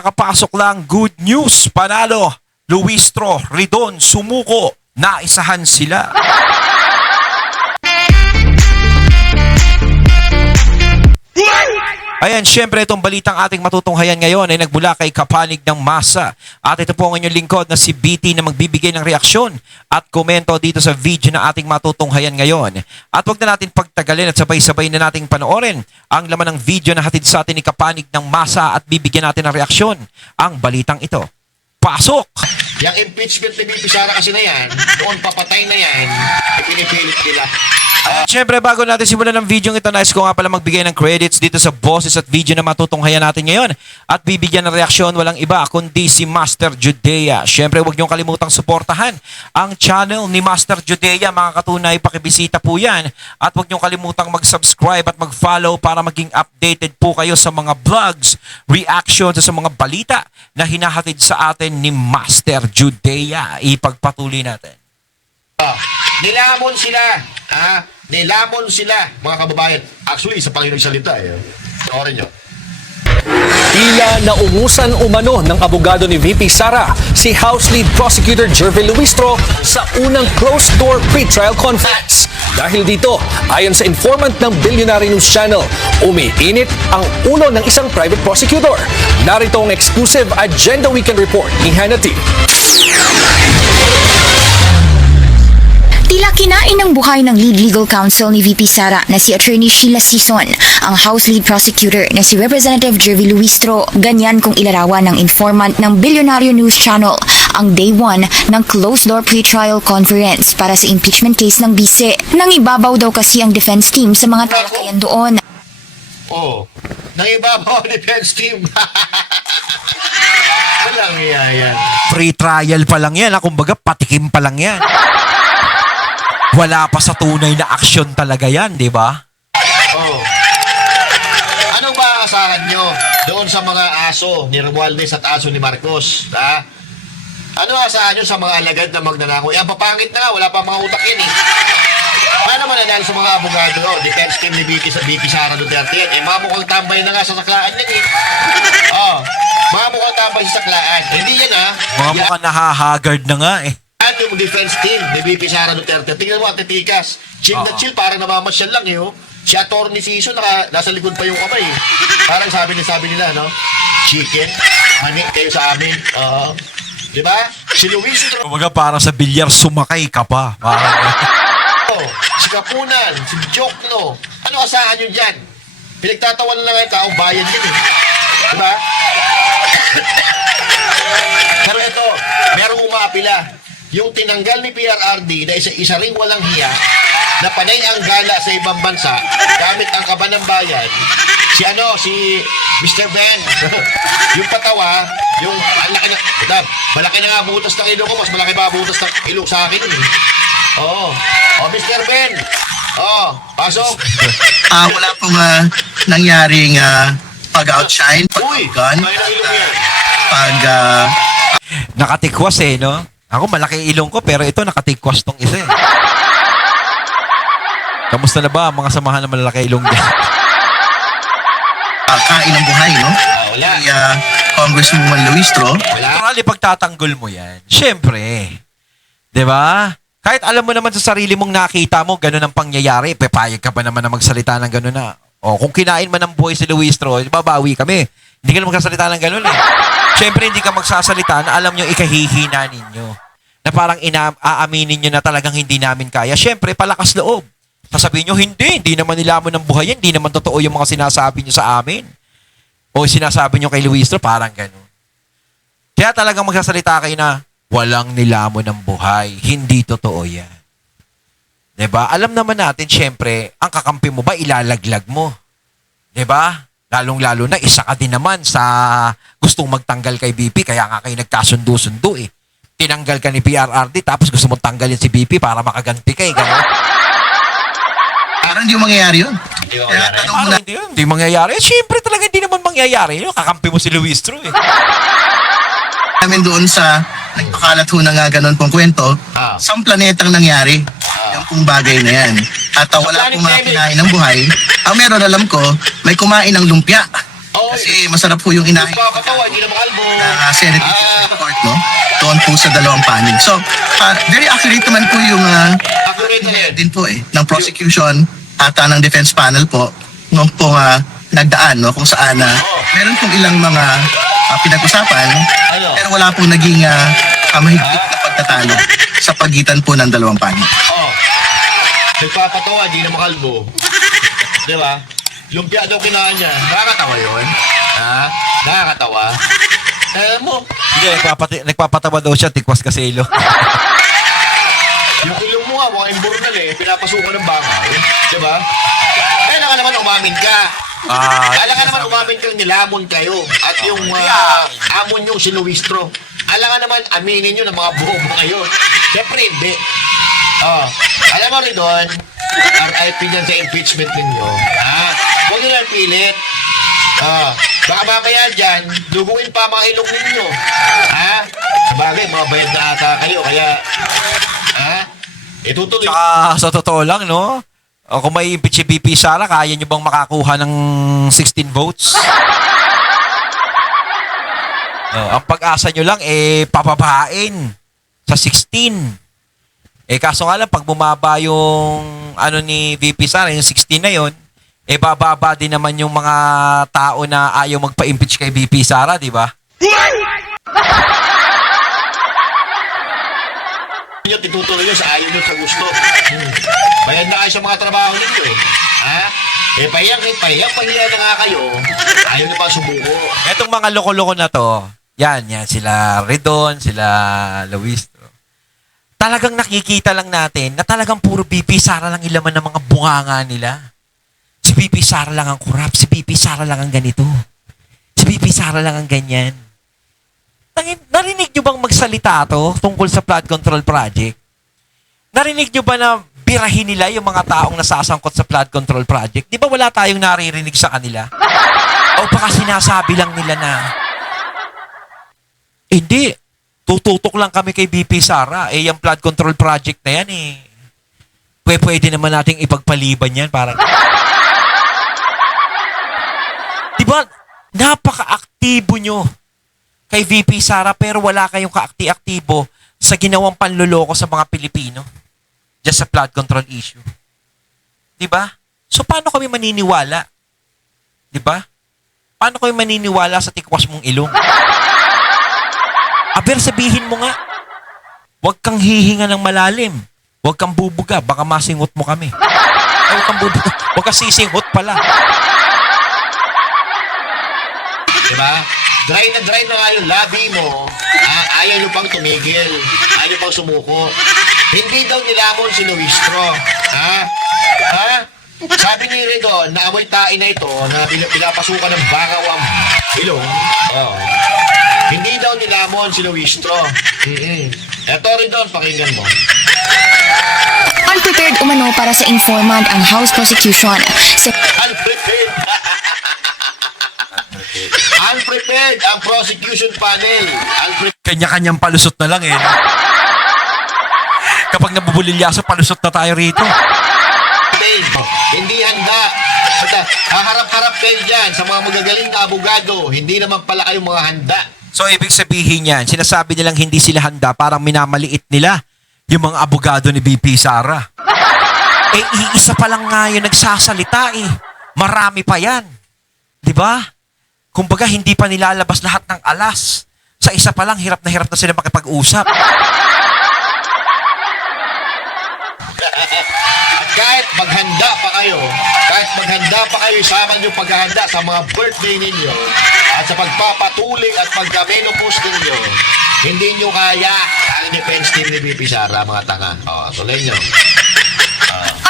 kakapasok lang, good news, panalo. Luistro, Ridon, sumuko, naisahan sila. Ayan, syempre itong balitang ating matutunghayan ngayon ay nagmula kay Kapanig ng Masa. At ito po ang inyong lingkod na si BT na magbibigay ng reaksyon at komento dito sa video na ating matutunghayan ngayon. At huwag na natin pagtagalin at sabay-sabay na nating panoorin ang laman ng video na hatid sa atin ni Kapanig ng Masa at bibigyan natin ng reaksyon ang balitang ito. Pasok! Yung impeachment ni BP Sara kasi na yan, noon papatay na yan, ipinipilit nila. Siyempre, bago natin simulan ng video ito, nais ko nga pala magbigay ng credits dito sa boses at video na matutunghayan natin ngayon. At bibigyan ng reaksyon walang iba kundi si Master Judea. Siyempre, huwag niyong kalimutang suportahan ang channel ni Master Judea. Mga katunay, pakibisita po yan. At huwag niyong kalimutang mag-subscribe at mag-follow para maging updated po kayo sa mga vlogs, reactions sa mga balita na hinahatid sa atin ni Master Judea. Ipagpatuloy natin. Nilamon sila, nilamon sila, mga kababayan. Actually, isa pang yung nagsalita Sorry nyo. Tila naungusan umano ng abogado ni VP Sara si House Lead Prosecutor Jervin Luistro sa unang closed-door pre-trial conference. Dahil dito, ayon sa informant ng Billionaire News Channel, umiinit ang ulo ng isang private prosecutor. Narito ang exclusive Agenda Weekend Report ni Hannity. Tila kinain ng buhay ng lead legal counsel ni VP Sara na si Attorney Sheila Sison, ang House Lead Prosecutor na si Representative Jervin Luistro. Ganyan kung ilarawan ng informant ng Billionaire News Channel ang day 1 ng closed-door pre-trial conference para sa impeachment case ng bise. Nangibabaw daw kasi ang defense team sa mga talakayan doon. Nangibabaw defense team. Walang yan. Free trial pa lang yan. Kumbaga, patikim pa lang yan. Wala pa sa tunay na aksyon talaga yan, di ba? Ano ba asahan nyo doon sa mga aso ni Romualdez at aso ni Marcos? Ano asahan nyo sa mga alagad na magnanakaw? Ang papangit na nga, wala pa mga utak yan Paano mananalo sa mga abogado? Defense team ni BP Sara Duterte yan. Mamukhang tambay na nga sa saklaan yan mamukhang tambay sa saklaan. Hindi yan Mga mukhang nahahagard na nga yung defense team ni BP Sara Duterte. Tingnan mo ang titikas. Chill na chill, parang namamasyal lang Si Atty. Sison, nasa likod pa yung kamay. Parang sabi nila, chicken, mani kayo sa amin. Di ba? Si Luis, Kumbaga parang sa bilyar sumakay ka pa. si Kapunan, si Jokno. Ano asahan nyo dyan? Pinagtatawan na nga yung taong bayan din Di ba? Pero ito, merong umapila. Yung tinanggal ni PRRD na isa ring walang hiya na panay ang gala sa ibang bansa gamit ang kaban ng bayan, si Mr. Ben, yung patawa, yung malaki na nga butas ng ilong ko, mas malaki pa butas ng ilong sa akin Mr. Ben, pasok. Wala pong nangyaring pag-outshine, pag-gun, Nakatikwas no? Ako malaki ilong ko pero ito nakatikwas tong isa Kamusta na ba mga samahan na malaki ilong dyan? kain ng buhay, no? Wala. Ni Congresswoman Luistro. Actually, pagtatanggol mo yan, syempre. Diba? Kahit alam mo naman sa sarili mong nakita mo, ganun ang pangyayari, pepayag ka ba naman na magsalita ng ganun na? Kung kinain man ng buhay si Luistro, babawi kami. Hindi ka na magsasalita ng ganun Siyempre, hindi ka magsasalita na alam nyo ikahihina ninyo. Na parang aaminin nyo na talagang hindi namin kaya. Siyempre, palakas loob. Sasabihin nyo, hindi naman nilamon ng buhay yan. Hindi naman totoo yung mga sinasabi nyo sa amin. O sinasabi nyo kay Luistro, parang ganun. Kaya talagang magsasalita kayo na, walang nilamon ng buhay. Hindi totoo yan. Diba? Alam naman natin, siyempre, ang kakampi mo ba, ilalaglag mo. Diba? Lalong-lalo na, isa ka din naman sa gustong magtanggal kay BP, kaya nga kayo nagkasundo-sundo Tinanggal ka ni PRRD, tapos gusto mong tanggalin si BP para makaganti ka gano'n. Parang hindi mangyayari yun. Hindi mangyayari. Siyempre talaga hindi naman mangyayari. Kakampi mo si Luistro Namin doon sa nagpakalat ho na nga ganun pong kwento, sa planetang nangyari yung pong bagay na yan. At wala pong mga kinain ng buhay. Ang meron alam ko, may kumain ng lumpia. Kasi masarap po yung inahin Nagpapatawa, hindi na makalbo. na Senate Impeachment Court, no? Doon po sa dalawang panig. So, very accurate naman po yung Accurate na yan. din po ng prosecution at ng defense panel po nung po nagdaan, no? Kung saan meron pong ilang mga pinag-usapan Ano? pero wala pong naging mahigpit na pagtatalo sa pagitan po ng dalawang panig. Oh. Nagpapatawa, hindi na makalbo. Di ba? Lumpia daw kinain niya. Nakakatawa yun. Ha? Nakakatawa. Mo, Hindi, nagpapatawa daw siya, tikwas kaselo. yung ilong mo nga, mga imburnal pinapasukan ng bangaw. Di ba? Kaya ka naman umamin ka. Kala ka naman umamin kang nilamon kayo. At yung amon yung sinuwistro. Alam ka naman, aminin nyo ng mga bobo kayo. Siyempre, hindi. Alam mo rin doon, RIP dyan sa impeachment ninyo. Huwag nyo lang pilit. Baka mamaya dyan, duguin pa mga ilong ninyo. Sabagay, mga bayad na ata kayo. Kaya, itutuloy. Tsaka sa totoo lang, no? O, kung may impeach si VP Sara, kaya nyo bang makakuha ng 16 votes? Ang pag-asa nyo lang, papabain sa 16. Kaso nga lang, pag bumaba yung ni VP Sara, yung 16 na yun, bababa din naman yung mga tao na ayaw magpa-impeach kay VP Sara, di ba? Nyo, titutuloy nyo sa ayaw nyo sa gusto. Bayad na kayo sa mga trabaho ninyo pahiyang na nga kayo. Ayaw nyo pa sumuko. Etong mga loko-loko na to, yan, sila Redon, sila Luis. Talagang nakikita lang natin na talagang puro VP Sara lang ilaman ng mga bunganga nila. Si VP Sara lang ang kurap, si VP Sara lang ang ganito. Si VP Sara lang ang ganyan. Narinig nyo bang magsalita to tungkol sa flood control project? Narinig nyo ba na birahin nila yung mga taong nasasangkot sa flood control project? Di ba wala tayong naririnig sa kanila? O baka sinasabi lang nila na, hindi, tututok lang kami kay VP Sara. Yung flood control project na yan pwede naman nating ipagpaliban yan. Parang, di ba, napaka-aktibo nyo kay VP Sara pero wala kayong kaakti-aktibo sa ginawang panloloko sa mga Pilipino just sa flood control issue. Di ba? So, paano kami maniniwala? Di ba? Paano kami maniniwala sa tikwas mong ilong? Aber, sabihin mo nga, huwag kang hihinga ng malalim. Huwag kang bubuga, baka masingot mo kami. Huwag kang bubuga, huwag kang sisingot pala. Diba? Dry na nga yung labi mo. Ayaw nyo pang tumigil. Ayaw nyo pang sumuko. Hindi daw nilamon si Luistro. Sabi ni Redon, na amoy tae na ito na pinapasukan ng bangaw ang ilong. Hindi daw nilamon si Luistro. Eto Redon, pakinggan mo. Unprepared umano para sa informant ang House prosecution. Unprepared. Unprepared ang prosecution panel. Kanya-kanyang palusot na lang Kapag nabubulilyaso, palusot na tayo rito. Hindi handa. Haharap-harap kayo dyan sa mga magagaling na abogado. Hindi naman pala kayong mga handa. So, ibig sabihin yan, sinasabi nilang hindi sila handa, parang minamaliit nila yung mga abogado ni VP Sara. Iisa pa lang nga yung nagsasalita Marami pa yan. Di ba? Kumbaga, hindi pa nilalabas lahat ng alas. Sa isa pa lang, hirap na sila makipag-usap. Kahit maghanda pa kayo, sama nyo paghahanda sa mga birthday ninyo at sa pagpapatuloy at pagka-menopause ninyo, hindi nyo kaya ang defense team ni VP Sara, mga tanga. Tuloy nyo.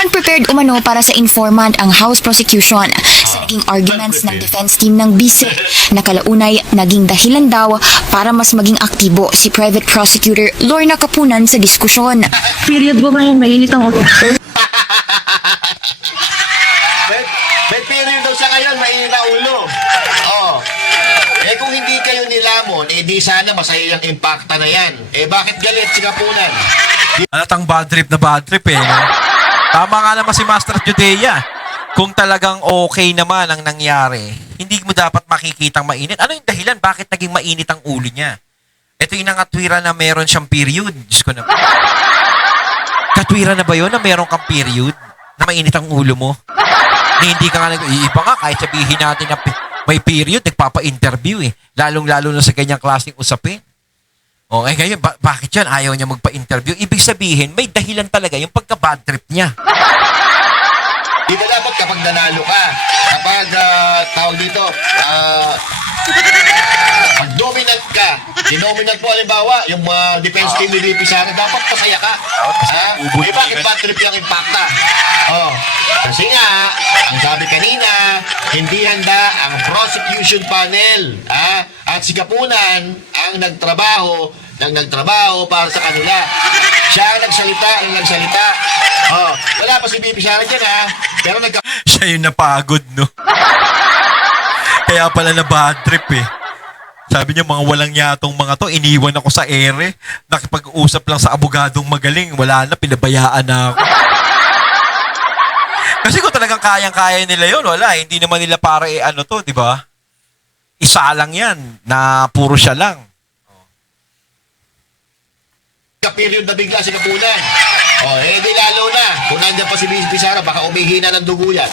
Unprepared umano para sa informant ang House prosecution sa naging arguments ng defense team ng bise na kalaunay naging dahilan daw para mas maging aktibo si Private Prosecutor Lorna Kapunan sa diskusyon. Period ko ngayon, mainit ang ulo. May period daw sa ngayon, mainit na ulo. Kung hindi kayo nilamon, di sana masaya yung impacta na yan. Bakit galit si Kapunan? Alatang bad trip no? Tama nga naman si Master Judea. kung talagang okay naman ang nangyari, hindi mo dapat makikitang mainit. Ano yung dahilan? Bakit naging mainit ang ulo niya? Ito yung nangatwira na meron siyang period. Diyos ko na. Katwira na ba yun na meron kang period? Na mainit ang ulo mo? Hindi ka nga iba nga, kahit sabihin natin na may period, nagpapa-interview eh. Lalong-lalo na sa ganyang klaseng usapin. O, ngayon, bakit yan? Ayaw niya magpa-interview. Ibig sabihin, may dahilan talaga yung pagka-bad trip niya. Di ba dapat kapag nanalo ka, kapag tawag dito, pag dominant ka, dinominant mo halimbawa, yung defense team ni VP Sara, dapat pasaya ka. Eh bakit bad trip yung impacta? Kasi nga, ang sabi kanina, hindi handa ang prosecution panel. At si Kapunan ang nagtrabaho para sa kanila. Siya ang nagsalita. Wala pa si VP Sara dyan pero Siya yung napagod, no? Kaya pala na bad trip eh. Sabi niya, mga walang yatong mga to, iniwan ako sa ere. Nakipag-usap lang sa abogadong magaling. Wala na, pinabayaan na ako. Kasi kung talagang kayang-kaya nila yun, wala. Hindi naman nila para ano to, di ba? Isa lang yan, na puro siya lang. period na bigla si Kapunan. Di lalo na. Kung nandiyan pa si VP Sara, baka umihina ng dugo yan.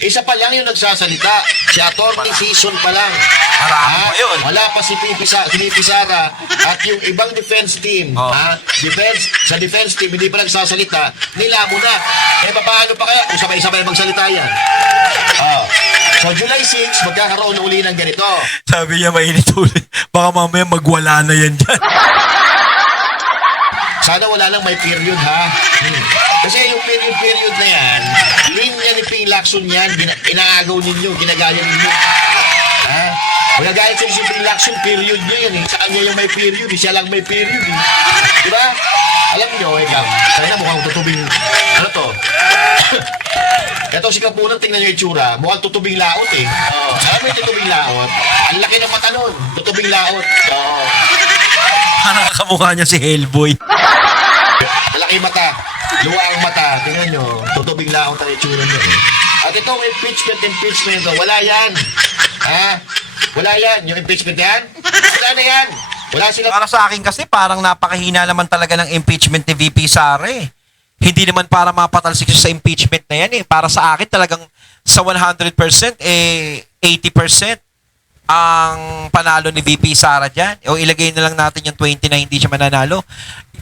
Isa pa lang yung nagsasalita. Si Atty. Season pa lang. Marami pa yun. Wala pa si VP Sara at yung ibang defense team. Sa defense team, hindi pa nagsasalita. Nilamo na. Paano pa kaya kung sabay-sabay magsalita yan? So, July 6, magkakaroon na uli ng ganito. Sabi niya, mainit ulit. Baka mamaya magwala na yan dyan. Sana wala lang may period, Kasi yung period na yan, linya ni Ping Lacson yan, inaagaw ninyo, ginagaya ninyo. Magagaya siya si Ping Lacson, period nyo yan. Sa kanya yung may period, siya lang may period. Diba? Alam nyo, sana mukhang tutubing, ano to? Ito si Kapunan, tingnan nyo yung itsura, mukhang tutubing laot alam mo yung tutubing laot? Ang laki ng mata nun, tutubing laot. Parang kamukha niya si Hellboy. Malaki mata, luwa ang mata, tingnan nyo, tutubing laot ang itsura nyo. At ito, impeachment, wala yan. Wala yan, yung impeachment yan, wala na yan. Wala sila. Para sa akin kasi, parang napakahina naman talaga ng impeachment ni VP Sara eh. Hindi naman para mapatalsik siya sa impeachment na yan eh. Para sa akin talagang sa 100%, 80% ang panalo ni VP Sara dyan. O ilagay na lang natin yung 20 na hindi siya mananalo.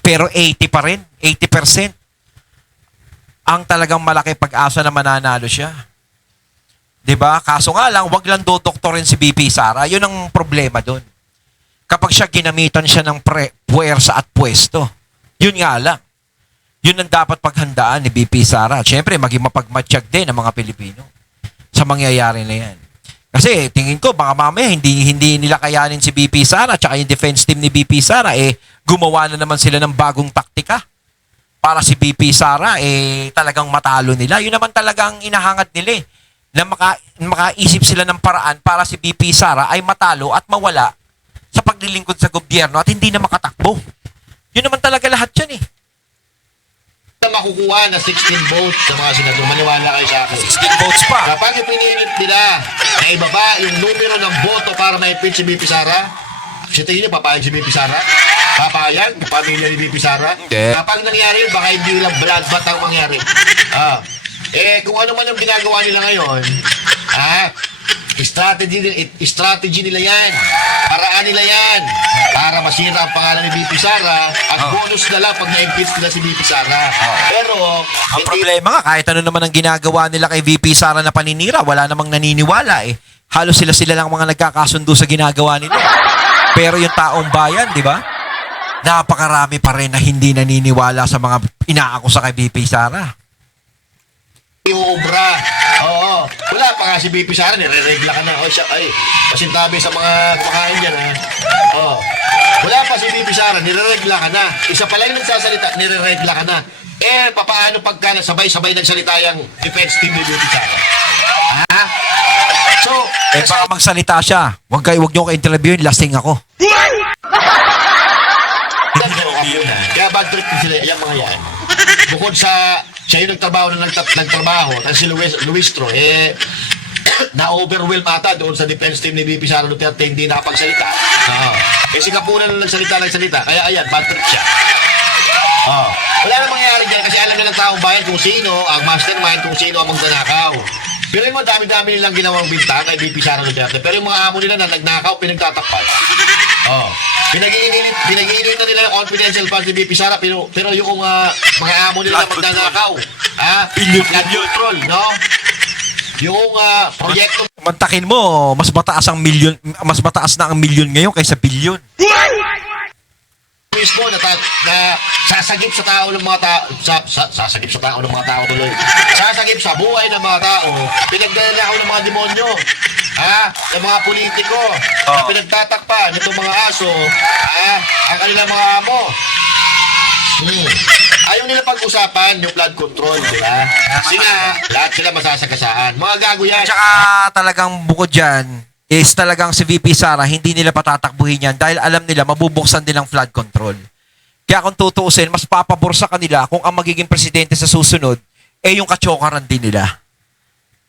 Pero 80 pa rin. 80%. Ang talagang malaki pag-asa na mananalo siya. 'Di ba? Kaso nga lang, wag lang dodoktorin si VP Sara. Yun ang problema doon. Kapag siya ginamitan siya ng puwersa at pwesto. Yun nga lang. Yun ang dapat paghandaan ni VP Sara. Siyempre, maging mapagmatsyag din ang mga Pilipino sa mangyayari na yan. Kasi tingin ko, baka mamaya hindi nila kayanin si VP Sara at yung defense team ni VP Sara, gumawa na naman sila ng bagong taktika para si VP Sara, talagang matalo nila. Yun naman talagang inahangad nila na makaisip sila ng paraan para si VP Sara ay matalo at mawala sa paglilingkod sa gobyerno at hindi na makatakbo. Yun naman talaga lahat yan na makukuha na 16 votes sa mga senador. Maniwala kayo sa akin. 16 votes pa. Kapag ipinilit nila na ibaba yung numero ng boto para ma-impeach si VP Sara, kasi tingin niyo, papayag si VP Sara? Papayag? Pamilya ni VP Sara? Okay. Kapag nangyari yun, baka hindi lang bloodbath ang mangyari. Kung ano man ang ginagawa nila ngayon, strategy nila yan. Paraan nila yan. Para masira ang pangalan ni VP Sara at bonus na lang pag na-impeach nila si VP Sara. Pero, Ang problema nga, kahit ano naman ang ginagawa nila kay VP Sara na paninira, wala namang naniniwala Halos sila lang mga nagkakasundo sa ginagawa nila. Pero yung taong bayan, di ba? Napakarami pa rin na hindi naniniwala sa mga inaakusa kay VP Sara. Obra. Oo. Wala pa nga si VP Sara, nire-regla ka na. Pasintabi sa mga kumakain dyan, Wala pa si VP Sara, nire-regla ka na. Isa pa lang nagsasalita, nire-regla ka na. Papaano pagka sabay-sabay nagsalita yung defense team ni VP Sara? So, Baka magsalita siya. Huwag niyo ko interviewin, lasing ako. kaya bad trip sila, yung mga yan. Bukod sa siya yung nagtrabaho na nagtrabaho, tapos si Luistro, na-overwhelm ata doon sa defense team ni VP Sara Duterte, hindi nakapagsalita. Si Kapunan na nagsalita, kaya ayan, bad trip siya. Wala na mangyayari dyan kasi alam na ng taong bayan kung sino ang mastermind, kung sino ang magnanakaw. Pero yung mga dami-dami nilang ginawang bintang kay VP Sara Duterte, pero yung mga amo nila na nagnakaw, pinagtatakpan. Pinag-iinit na nila yung confidential funds ni VP Sara, pero yung mga amo nila na magnanakaw, blood control, no? Yung proyekto Mantakin mo, mas mataas na ang milyon ngayon kaysa bilyon. mismo na sasagip sa tao ng mga tao, sasagip sa tao ng mga tao tuloy. Sasagip sa buhay ng mga tao, pinagdala ng mga demonyo. Ng mga politiko, na pinagtatakpan nitong mga aso, ang kanilang mga amo. Ayaw nila pag-usapan yung flood control, di ba? Kasi nga, lahat sila masasagasaan. Mga gago yan. Tsaka talagang bukod dyan, is talagang si VP Sara, hindi nila patatakbuhin yan dahil alam nila mabubuksan din ang flood control. Kaya kung tutuusin, mas papabor sa kanila kung ang magiging presidente sa susunod, yung kachokaran din nila.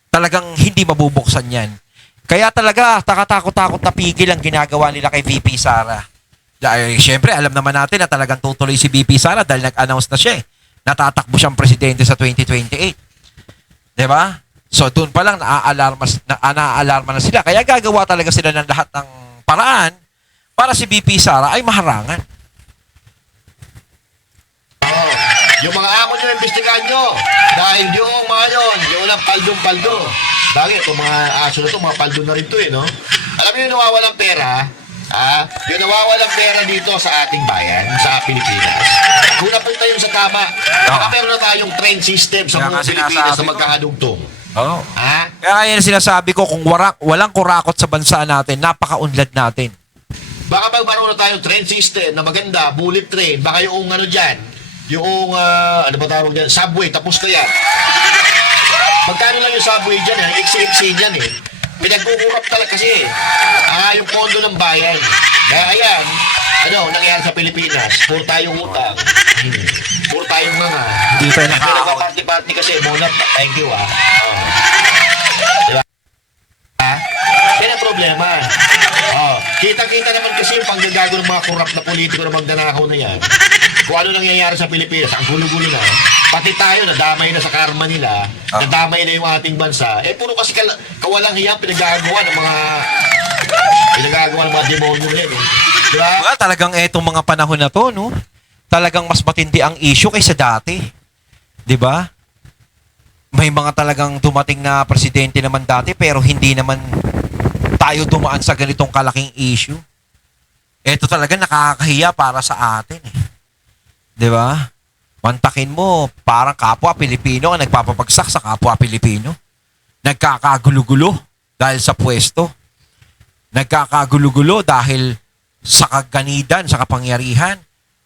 Talagang hindi mabubuksan yan. Kaya talaga, takatakot-takot na pigil ang ginagawa nila kay VP Sara. Dahil, syempre, alam naman natin na talagang tutuloy si VP Sara dahil nag-announce na siya. Natatakbo siyang presidente sa 2028. Diba? So, doon pa lang naaalarma na sila. Kaya gagawa talaga sila ng lahat ng paraan para si VP Sara ay maharangan. Yung mga amo nyo, imbestigahan nyo. Dahil yung mga yun, yung lang paldong-paldo. Bakit? Itong mga aso na ito, mga paldo na rin ito no? Alam nyo yung nawawalang pera, yung nawawalang pera dito sa ating bayan, sa Pilipinas. Kung napunta yun sa tama, baka meron na tayong train system sa mga Pilipinas na magkakadugtong. Kaya yan sinasabi ko, kung walang kurakot sa bansa natin, napaka-unlad natin. Baka magbaroon na tayong train system na maganda, bullet train, baka yung ano dyan, yung, ano ba tawag dyan, subway, tapos na yan. Magkano lang yung subway dyan, iksi-iksi dyan pinagkukurap talaga kasi yung pondo ng bayan. Kaya ayan, nangyayari sa Pilipinas, puro tayong utang, puro tayong mga, Hindi tayo nakakakot. party kasi, muna, thank you diba? Yan ang problema. Kita-kita naman kasi yung panggagago ng mga korap na politiko na magnanakaw na yan. Kung ano nangyayari sa Pilipinas, ang gulo-gulo na. Pati tayo, nadamay na sa karma nila, nadamay na yung ating bansa. Puro kasi kawalang hiyang pinagagawa ng mga demonyo na yan. Diba? Well, talagang etong mga panahon na to, no? Talagang mas matindi ang issue kaysa dati. 'Di ba? May mga talagang dumating na presidente naman dati pero hindi naman tayo dumaan sa ganitong kalaking issue. Ito talaga nakakahiya para sa atin. 'Di ba? Mantakin mo, parang kapwa Pilipino ang nagpapabagsak sa kapwa Pilipino. Nagkakagulo-gulo dahil sa pwesto. Nagkakagulo-gulo dahil sa kaganidan, sa kapangyarihan,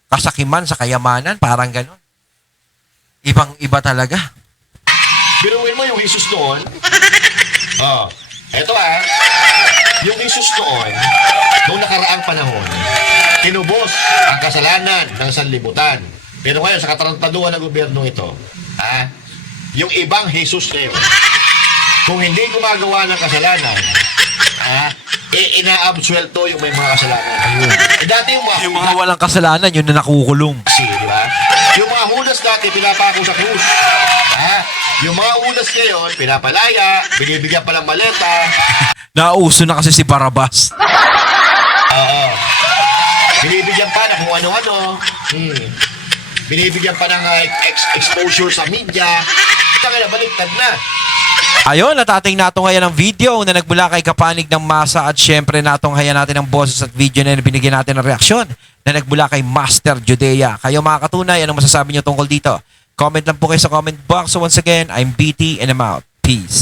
kasakiman, sa kayamanan, parang gano'n. Ibang-iba talaga. Biruin mo yung Jesus noon. Eto yung Jesus noon, noong nakaraang panahon, tinubos ang kasalanan ng sanlibutan. Pero ngayon, sa katarantaduhan ng gobyerno ito, yung ibang Jesus ngayon, kung hindi gumagawa ng kasalanan, ina-absuelto yung may mga kasalanan. Dati Yung mga walang kasalanan, yun na nakukulong. di ba? Yung mga hudas dati, pinapako sa krus. Yung mga hudas ngayon, pinapalaya, binibigyan pa ng maleta. Nauso na kasi si Barabas. Binibigyan pa na kung ano-ano. Binibigyan pa ng exposure sa media. Ito baliktad na. Ayun, natating nato ngayon ang video na nagbula kay Kapanig ng Masa at syempre natong haya natin ang boses at video na binigyan natin ng reaksyon na nagbula kay Master Judea. Kayo mga katunay, anong masasabi nyo tungkol dito? Comment lang po kayo sa comment box. So once again, I'm BT and I'm out. Peace.